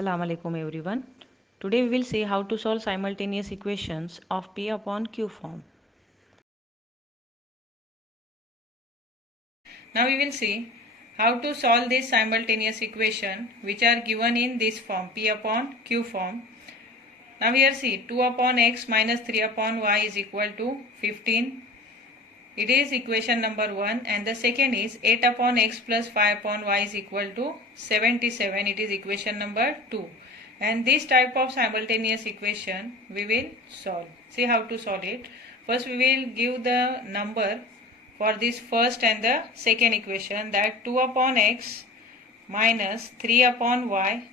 Assalamu alaikum everyone. Today we will see how to solve simultaneous equations of P upon Q form. Now we will see how to solve this simultaneous equation which are given in this form P upon Q form. Now here see 2 upon x minus 3 upon y is equal to 15. It is equation number 1, and the second is 8 upon x plus 5 upon y is equal to 77. It is equation number 2. And this type of simultaneous equation we will solve. See how to solve it. First we will give the number for this first and the second equation, that 2 upon x minus 3 upon y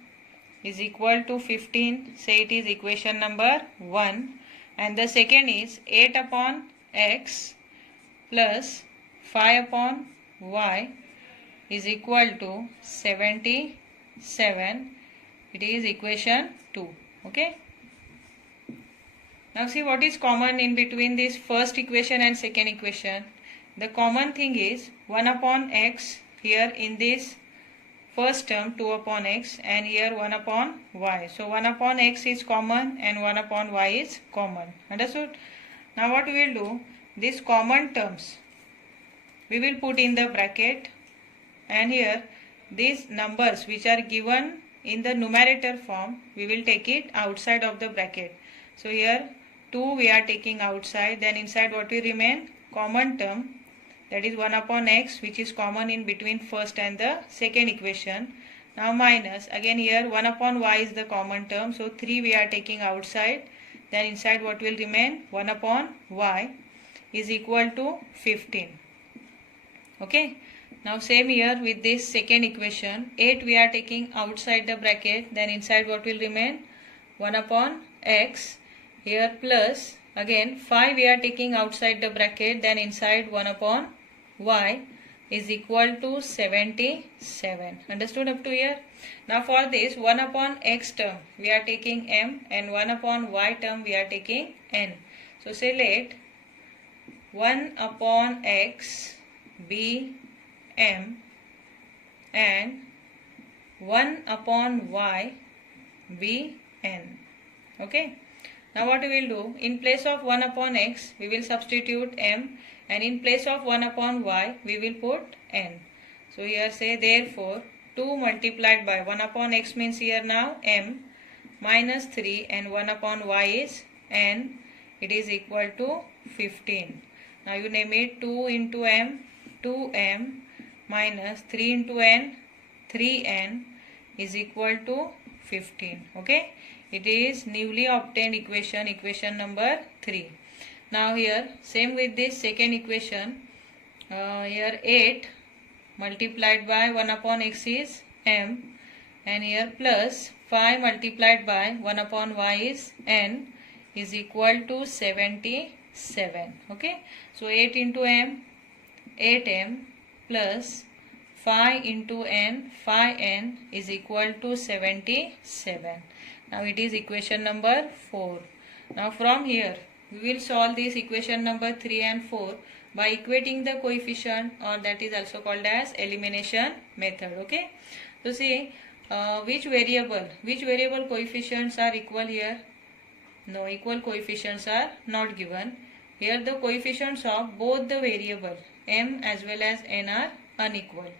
is equal to 15. Say it is equation number 1. And the second is 8 upon x plus 5 upon y is equal to 77. It is equation 2. Okay. Now see what is common in between this first equation and second equation. The common thing is 1 upon x here in this first term, 2 upon x, and here 1 upon y. So 1 upon x is common and 1 upon y is common. Understood? Now what we will do, these common terms we will put in the bracket, and here these numbers which are given in the numerator form we will take it outside of the bracket. So here 2 we are taking outside, then inside what will remain? Common term, that is 1 upon x, which is common in between first and the second equation. Now minus, again here 1 upon y is the common term, so 3 we are taking outside, then inside what will remain? 1 upon y is equal to 15. Okay. Now same here with this second equation, 8 we are taking outside the bracket, then inside what will remain? 1 upon x, here plus again 5 we are taking outside the bracket, then inside 1 upon y is equal to 77. Understood up to here? Now for this 1 upon x term we are taking m, and 1 upon y term we are taking n. So say let 1 upon x be m and 1 upon y be n. Okay. Now what we will do, in place of 1 upon x we will substitute m, and in place of 1 upon y we will put n. So here say therefore 2 multiplied by 1 upon x means here now m minus 3, and 1 upon y is n, it is equal to 15. Now you name it 2 into m, 2m minus 3 into n, 3n is equal to 15. Okay. It is newly obtained equation, equation number 3. Now here same with this second equation, here 8 multiplied by 1 upon x is m, and here plus 5 multiplied by 1 upon y is n is equal to 77. Okay. So 8 into m, 8m plus 5 into n, 5n is equal to 77. Now it is equation number 4. Now from here we will solve this equation number 3 and 4 by equating the coefficient, or that is also called as elimination method. Okay. So see which variable coefficients are equal here? No, equal coefficients are not given. Here the coefficients of both the variable m as well as n are unequal.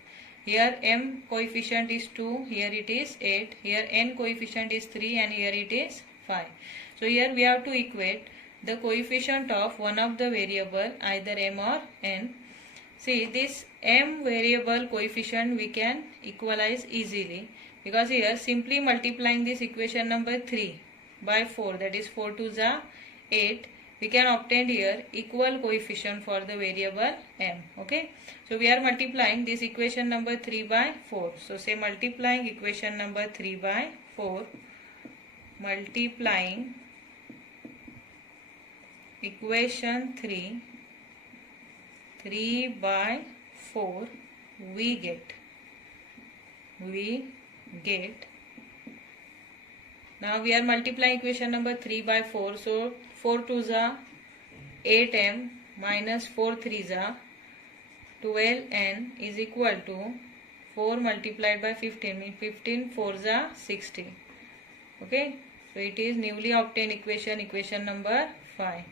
Here m coefficient is 2, here it is 8, here n coefficient is 3, and here it is 5. So here we have to equate the coefficient of one of the variable, either m or n. See this m variable coefficient we can equalize easily, because here simply multiplying this equation number 3 by 4, that is 4 to the 8, we can obtain here equal coefficient for the variable m. Okay. So we are multiplying this equation number 3 by 4. So say multiplying equation number 3 by 4, multiplying equation 3 by 4, we get now we are multiplying equation number 3 by 4. So 4 to the 8m minus 4 3 the 12n is equal to 4 multiplied by 15 means 15 4 the 60. Okay, so it is newly obtained equation number 5.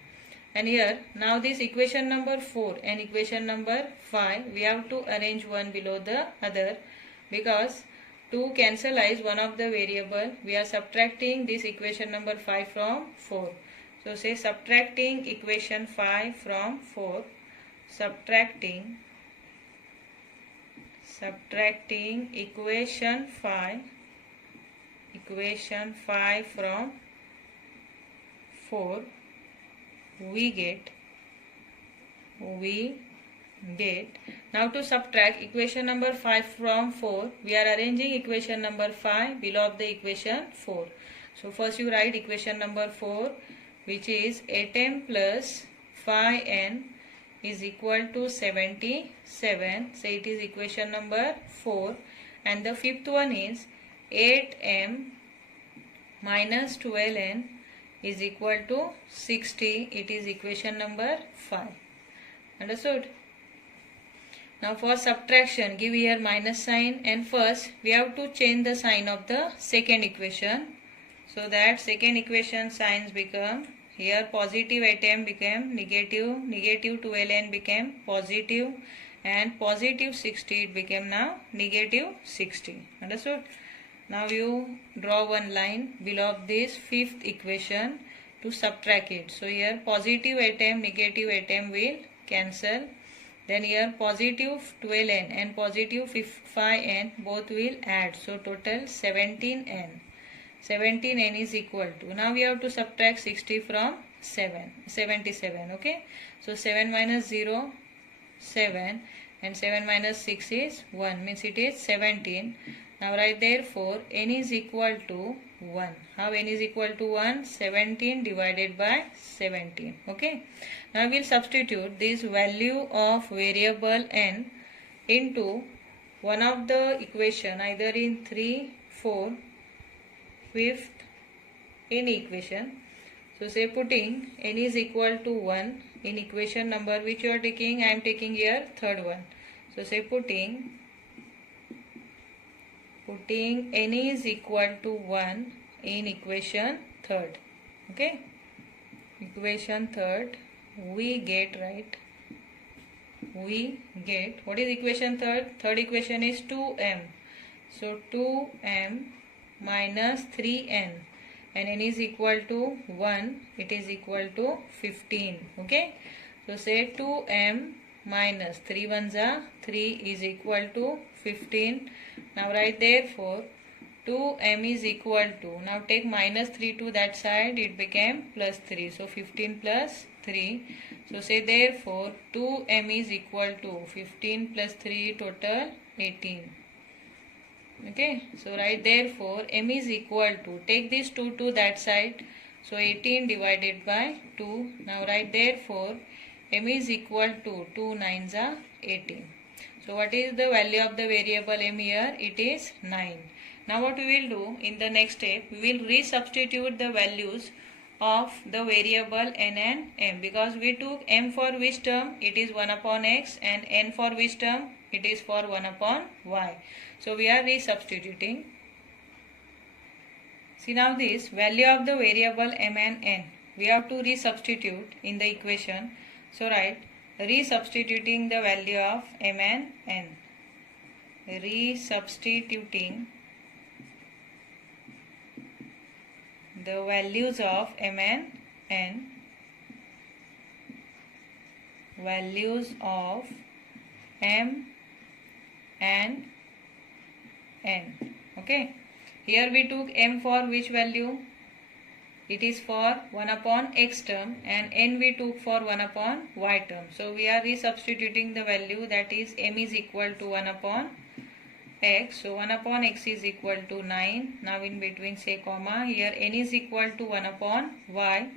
And here now this equation number 4 and equation number 5, we have to arrange one below the other, because to cancelize one of the variable we are subtracting this equation number 5 from 4. So say subtracting equation 5 from 4, subtracting equation 5 from 4, we get now to subtract equation number 5 from 4, we are arranging equation number 5 below of the equation 4. So first you write equation number 4, which is 8m plus 5n is equal to 77. So it is equation number 4. And the fifth one is 8m minus 12n is equal to 60. It is equation number 5. Understood? Now for subtraction, give here minus sign, and first we have to change the sign of the second equation, so that second equation signs become, here positive 8m became negative, negative 12n became positive, and positive 60 it became now negative 60. Understood? Now you draw one line below of this fifth equation to subtract it. So here positive 8m, negative 8m will cancel. Then here positive 12n and positive 5n both will add. So total 17n. 17n is equal to, now we have to subtract 60 from 77. Okay. So 7 minus 0, 7, and 7 minus 6 is 1, means it is 17. Now write therefore n is equal to 1. How n is equal to 1? 17 divided by 17. Okay. Now we will substitute this value of variable n into one of the equation, either in 3, 4, 5th any equation. So say putting n is equal to 1 in equation number which you are taking, I am taking here third one. So say putting n is equal to 1 in equation third. Okay, equation third, we get, right, we get, what is equation third? Third equation is 2m. So 2m minus 3n, and n is equal to 1, it is equal to 15. Okay, so say 2m minus 3 ones are 3 is equal to 15. Now write therefore 2m is equal to, now take minus 3 to that side, it became plus 3. So 15 plus 3. So say therefore 2m is equal to 15 plus 3, total 18. Okay, so write therefore m is equal to, take this 2 to that side, so 18 divided by 2. Now write therefore m is equal to 2 9s are 18. So what is the value of the variable m here? It is 9. Now what we will do in the next step, we will resubstitute the values of the variable n and m, because we took m for which term? It is 1 upon x, and n for which term? It is for 1 upon y. So we are resubstituting. See now this value of the variable m and n, we have to resubstitute in the equation. So write resubstituting the value of m and n. Resubstituting the values of m and n. Values of m and n. Okay. Here we took m for which value? It is for 1 upon x term, and n we took for 1 upon y term. So we are resubstituting the value, that is m is equal to 1 upon x. So 1 upon x is equal to 9. Now in between say comma. Here n is equal to 1 upon y.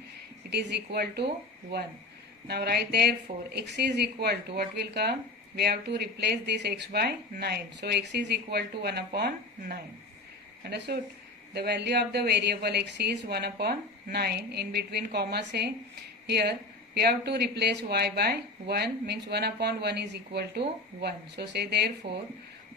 It is equal to 1. Now write therefore x is equal to, what will come? We have to replace this x by 9. So x is equal to 1 upon 9. Understood? The value of the variable x is 1 upon 9. In between comma say, here we have to replace y by 1, means 1 upon 1 is equal to 1. So say therefore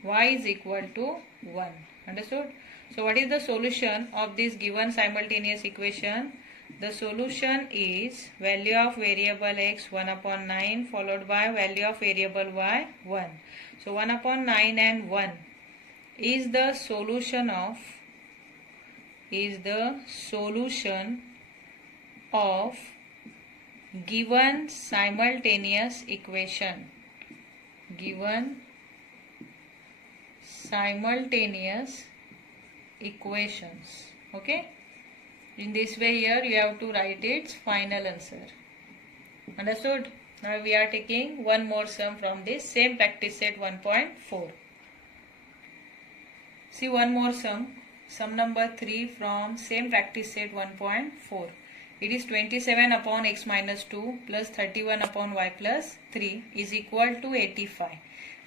y is equal to 1. Understood? So what is the solution of this given simultaneous equation? The solution is value of variable x 1 upon 9 followed by value of variable y 1. So 1 upon 9 and 1 is the solution of given simultaneous equation. Given simultaneous equations. Okay. In this way here you have to write its final answer. Understood? Now we are taking one more sum from this same practice set 1.4. See one more sum. Sum number 3 from same practice set 1.4. It is 27 upon x minus 2 plus 31 upon y plus 3 is equal to 85.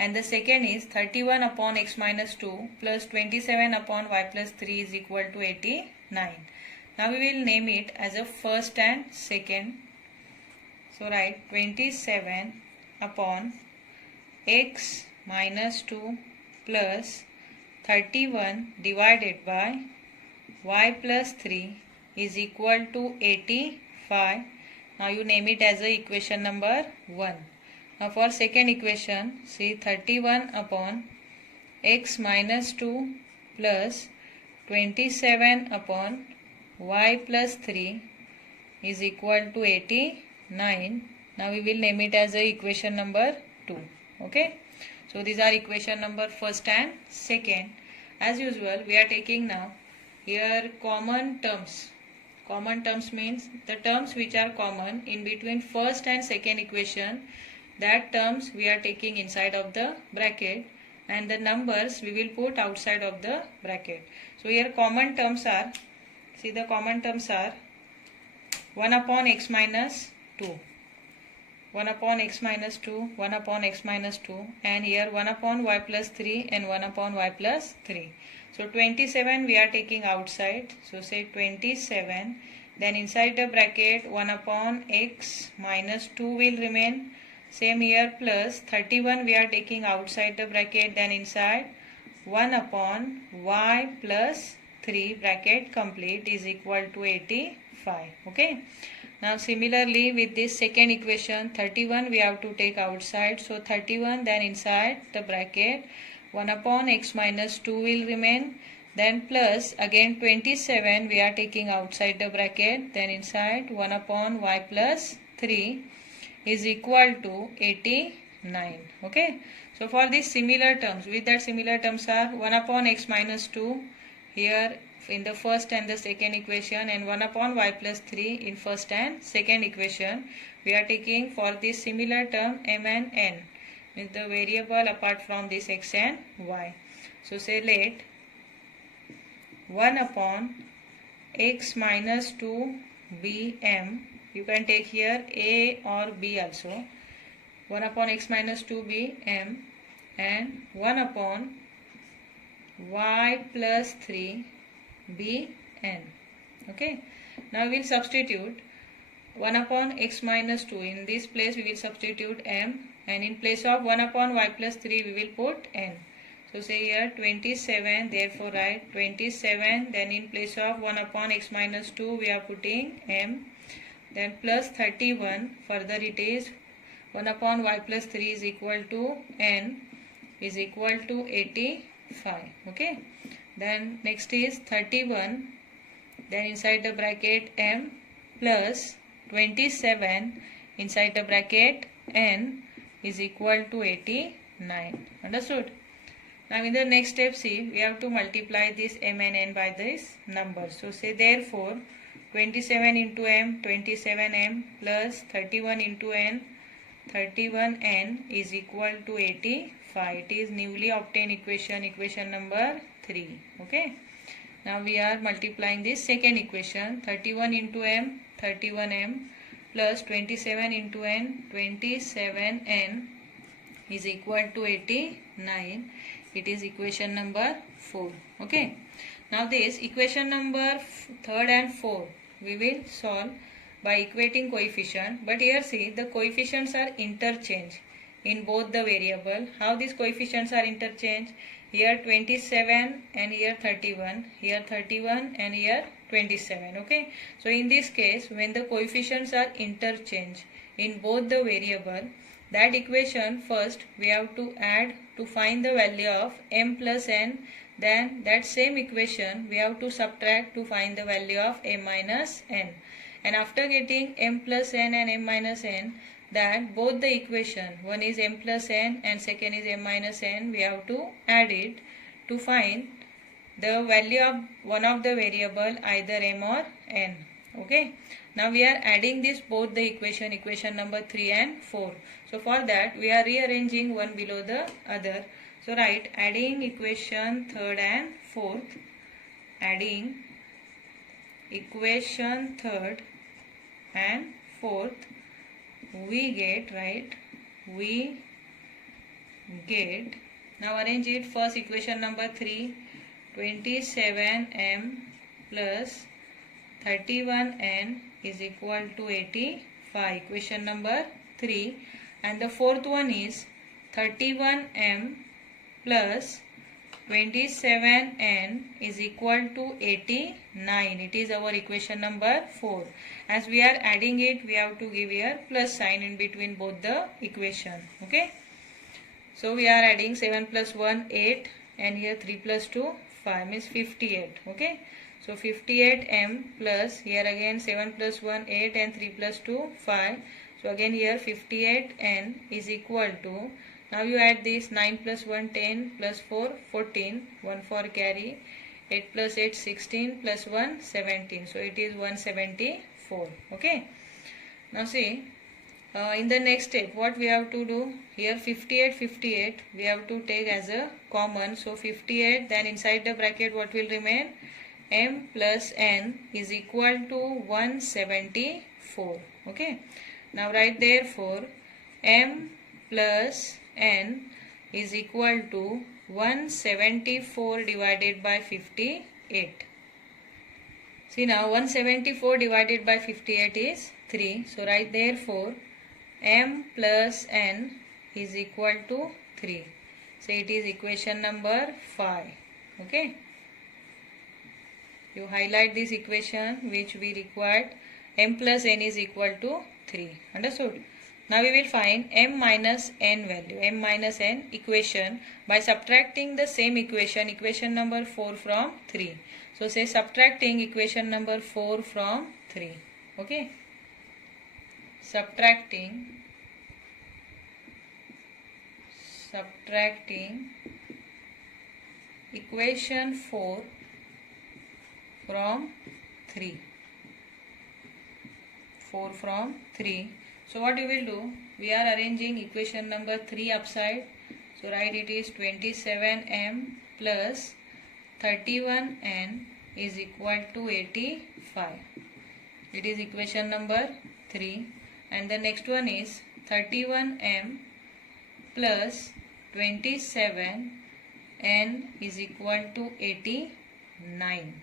And the second is 31 upon x minus 2 plus 27 upon y plus 3 is equal to 89. Now we will name it as a first and second. So write 27 upon x minus 2 plus 31 divided by y plus 3 is equal to 85. Now you name it as a equation number 1. Now for second equation, see 31 upon x minus 2 plus 27 upon y plus 3 is equal to 89. Now we will name it as a equation number 2. Okay. So these are equation number first and second. As usual, we are taking now here common terms. Common terms means the terms which are common in between first and second equation. That terms we are taking inside of the bracket and the numbers we will put outside of the bracket. So here common terms are, see the common terms are 1 upon x minus 2. 1 upon x minus 2, 1 upon x minus 2 and here 1 upon y plus 3 and 1 upon y plus 3. So 27 we are taking outside. So say 27. Then inside the bracket 1 upon x minus 2 will remain. Same here plus 31 we are taking outside the bracket. Then inside 1 upon y plus 3 bracket complete is equal to 85. Okay. Now similarly with this second equation 31 we have to take outside. So 31 then inside the bracket 1 upon x minus 2 will remain. Then plus again 27 we are taking outside the bracket. Then inside 1 upon y plus 3 is equal to 89. Okay. So for these similar terms, with that similar terms are 1 upon x minus 2 here in the first and the second equation and 1 upon y plus 3 in first and second equation. We are taking for this similar term m and n, means the variable apart from this x and y. So say let 1 upon x minus 2 be m. You can take here a or b also. 1 upon x minus 2 be m and 1 upon y plus 3 be n. Okay. Now we will substitute 1 upon x minus 2. In this place we will substitute m and in place of 1 upon y plus 3 we will put n. So say here 27, therefore write 27, then in place of 1 upon x minus 2 we are putting m, then plus 31, further it is 1 upon y plus 3 is equal to n is equal to 85. Okay. Then next is 31, then inside the bracket m plus 27 inside the bracket n is equal to 89. Understood? Now in the next step, see, we have to multiply this m and n by this number. So say therefore 27 into m, 27m plus 31 into n, 31n is equal to 85. It is newly obtained equation number 3. Okay. Now we are multiplying this second equation, 31 into m, 31m plus 27 into n, 27n is equal to 89. It is equation number 4. Okay. Now this equation number 3rd and 4 we will solve by equating coefficient. But here see, the coefficients are interchanged in both the variable. How these coefficients are interchanged? here 27 and here 31, here 31 and here 27. Okay, so in this case, when the coefficients are interchanged in both the variable, that equation first we have to add to find the value of m plus n, then that same equation we have to subtract to find the value of m minus n, and after getting m plus n and m minus n, that both the equation, one is m plus n and second is m minus n, we have to add it to find the value of one of the variable, either m or n. Okay, now we are adding this both the equation number 3 and 4. So for that we are rearranging one below the other. So write adding equation third and fourth, adding equation third and fourth, we get, right, we get, now arrange it. First equation number 3, 27m plus 31n is equal to 85, equation number 3, and the fourth one is 31m plus 27n is equal to 89. It is our equation number 4. As we are adding it, we have to give here plus sign in between both the equation. Okay, so we are adding 7 plus 1 8 and here 3 plus 2 5 means 58. Okay, so 58m plus here again 7 plus 1 8 and 3 plus 2 5. So again here 58n is equal to, now you add this 9 plus 1 10 plus 4 14, 1 for carry, 8 plus 8 16 plus 1 17. So it is 174. Okay, now see, in the next step what we have to do, here 58 we have to take as a common. So 58, then inside the bracket what will remain, m plus n is equal to 174. Okay, now write therefore m plus n is equal to 174 divided by 58. See, now 174 divided by 58 is 3. So write therefore m plus n is equal to 3. So it is equation number 5. Okay, you highlight this equation which we required, m plus n is equal to 3. Understood? Now we will find m minus n value, m minus n equation, by subtracting the same equation, equation number 4 from 3. So say subtracting equation number 4 from 3. Okay, subtracting equation 4 from 3. 4 from 3. So what you will do, we are arranging equation number 3 upside. So write it is 27m plus 31n is equal to 85. It is equation number 3. And the next one is 31m plus 27n is equal to 89.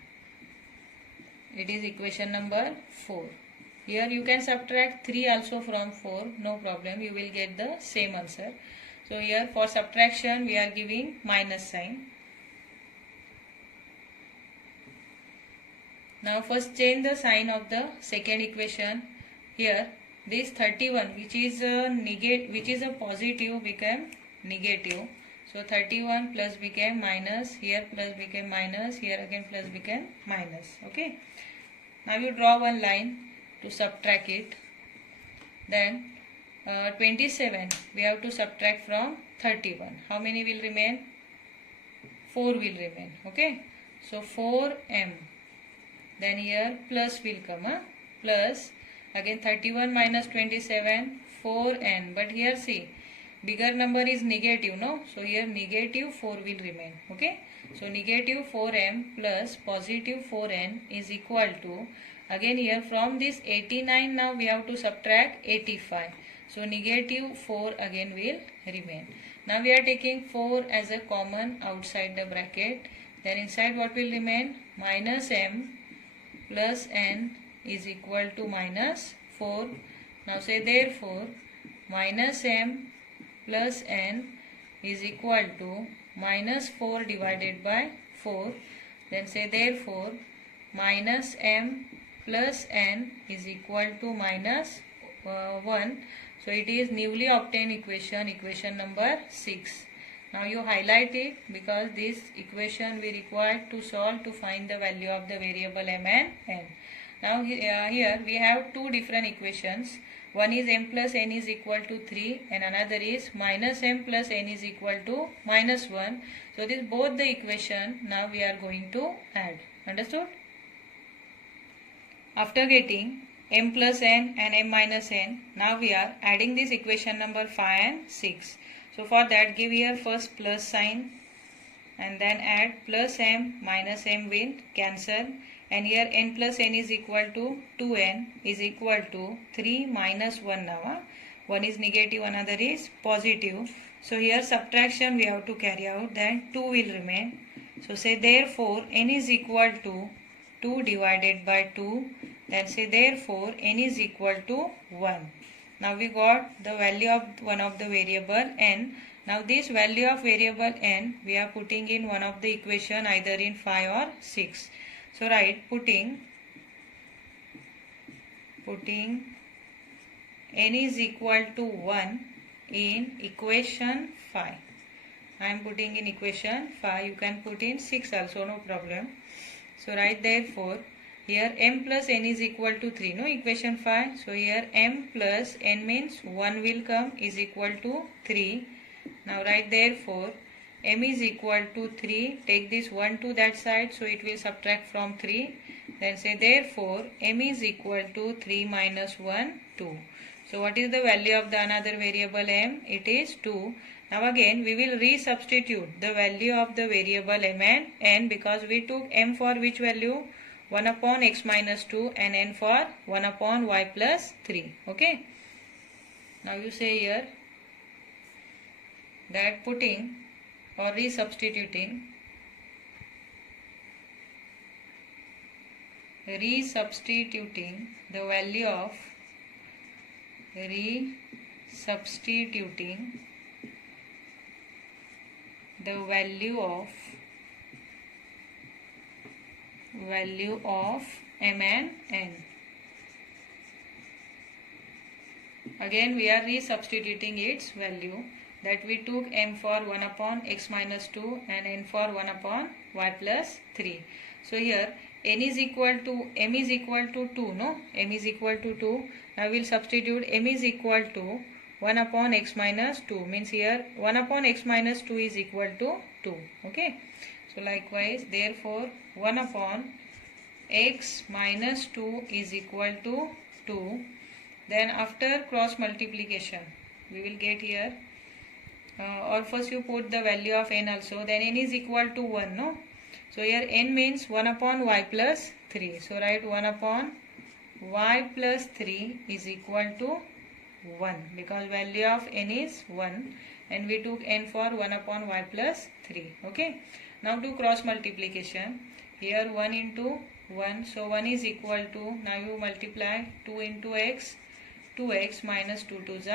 It is equation number 4. Here you can subtract 3 also from 4, no problem, you will get the same answer. So here for subtraction we are giving minus sign. Now first change the sign of the second equation. Here this 31 which is a positive became negative. So 31 plus became minus, here plus became minus, here again plus became minus. Okay, now you draw one line to subtract it. Then 27 we have to subtract from 31. How many will remain? 4 will remain. Okay, so 4m, then here plus will come, plus again 31 minus 27 4n, but here see bigger number is negative, no, so here negative 4 will remain. Okay, so negative 4m plus positive 4n is equal to, again here from this 89 now we have to subtract 85. So negative 4 again will remain. Now we are taking 4 as a common outside the bracket. Then inside what will remain? Minus m plus n is equal to minus 4. Now say therefore minus m plus n is equal to minus 4 divided by 4. Then say therefore minus m plus n is equal to minus 1. So it is newly obtained equation number 6. Now you highlight it because this equation we require to solve to find the value of the variable m and n. Now here we have two different equations. One is m plus n is equal to 3 and another is minus m plus n is equal to minus 1. So this both the equation now we are going to add. Understood? After getting m plus n and m minus n, now we are adding this equation number 5 and 6. So for that give here first plus sign and then add plus m minus m will cancel, and here n plus n is equal to 2n is equal to 3 minus 1 now. One is negative, another is positive. So here subtraction we have to carry out, then 2 will remain. So say therefore n is equal to 2 divided by 2. Then say therefore n is equal to 1. Now we got the value of one of the variable n. Now this value of variable n we are putting in one of the equation either in 5 or 6. So write putting n is equal to 1 in equation 5. I am putting in equation 5. You can put in 6 also, no problem. So write therefore here m plus n is equal to 3, no, equation 5. So here m plus n means 1 will come is equal to 3. Now write therefore m is equal to 3. Take this 1 to that side, so it will subtract from 3. Then say therefore m is equal to 3 minus 1, 2. So what is the value of the another variable m? It is 2. Now again we will resubstitute the value of the variable m and n, because we took m for which value? 1 upon x minus 2 and n for 1 upon y plus 3. Okay. Now you say here that putting or resubstituting the value of m and n. Again we are resubstituting its value, that we took m for 1 upon x minus 2 and n for 1 upon y plus 3. So here m is equal to 2, no? M is equal to 2. Now we will substitute m is equal to 1 upon x minus 2, means here 1 upon x minus 2 is equal to 2. Okay. So likewise therefore 1 upon x minus 2 is equal to 2. Then after cross multiplication we will get here or first you put the value of n also, then n is equal to 1, no? So here n means 1 upon y plus 3. So write 1 upon y plus 3 is equal to 1, because value of n is 1 and we took n for 1 upon y plus 3. Okay. Now do cross multiplication. Here 1 into 1, so 1 is equal to, now you multiply 2 into x, 2x minus 2 2 is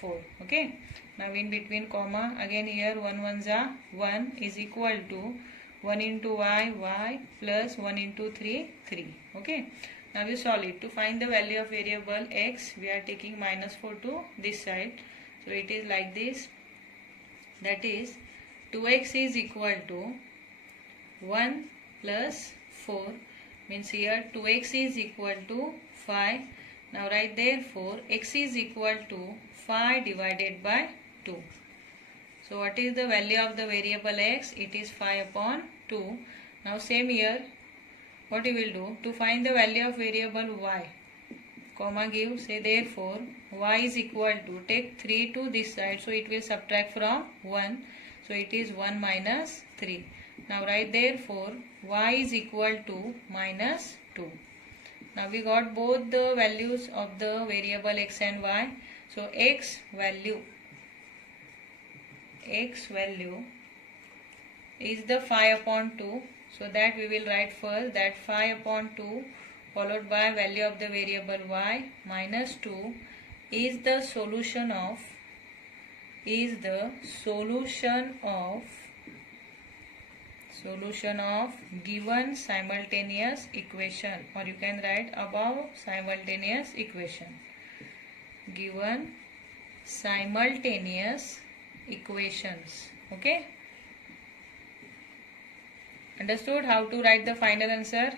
4. Okay. Now in between comma, again here 1 1 is 1 is equal to 1 into y, y plus 1 into 3, 3. Okay. Now we solve it. To find the value of variable x, we are taking minus 4 to this side. So it is like this. That is 2x is equal to 1 plus 4. Means here 2x is equal to 5. Now write therefore x is equal to 5 divided by 2. So what is the value of the variable x? It is 5 upon 2. Now same here, what you will do? To find the value of variable y, comma give, say therefore y is equal to, take 3 to this side, so it will subtract from 1. So it is 1 minus 3. Now write therefore y is equal to minus 2. Now we got both the values of the variable x and y. So x value is the 5 upon 2. So that we will write first, that 5 upon 2 followed by value of the variable y minus 2 is the solution of Solution of given simultaneous equation, or you can write above simultaneous equation. Given simultaneous equations. Okay? Understood how to write the final answer?